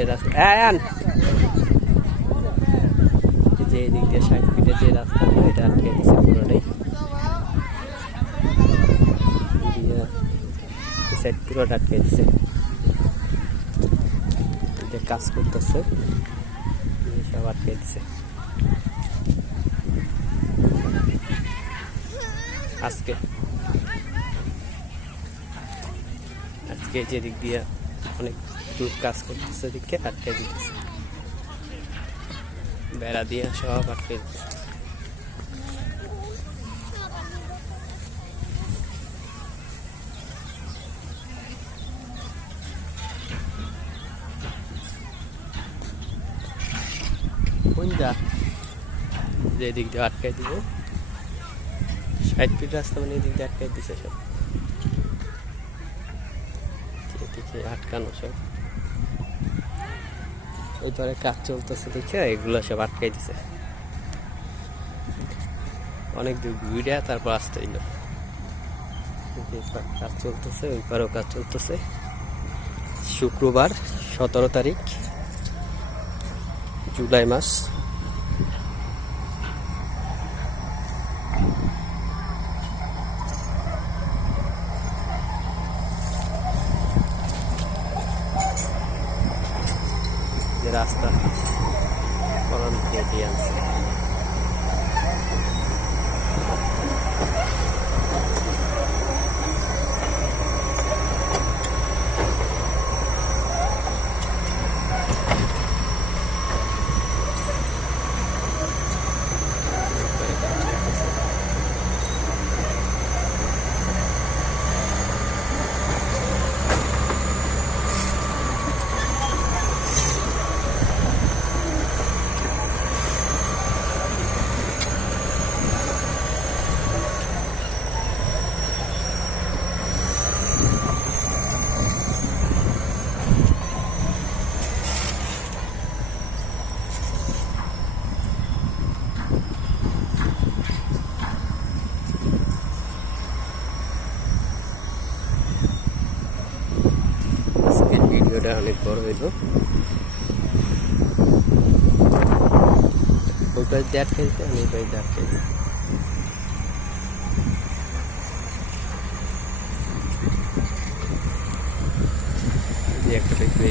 যে রাস্তা যে এদিক দিয়ে 60 ফিটের যে রাস্তা এটা আটকে দিচ্ছে পুরোটাই সাইড পুরোটা আটকে দিচ্ছে কাজ করতেছে সব আটকে দিচ্ছে আজকে যে দিক দিয়ে অনেক দূর কাজ করতেছে দিকে আটকে দিতেছে বেড়া দিয়ে সব আটকে দিতেছে কোনটা যে দিক দিয়ে আটকাই দিবে 60 ফিট রাস্তা মানে এই দিক দিয়ে আটকাই দিছে সব এদিকে আটকানো সব এই ধরে কাজ চলতেছে দেখে এগুলো সব আটকাই দিছে অনেক দূর ঘুরে তারপর আসতে এলো কাজ চলতেছে ওই পারেও কাজ চলতেছে শুক্রবার 17 তারিখ জুলাই মাস রাস্তা করণ দিয়ে আছে ভিডিওটা অনেক বড় হইল ওই পাশ দিয়ে আটকাইছে আমি এই পাশ দিয়ে আটকাইছি একটা দেখতে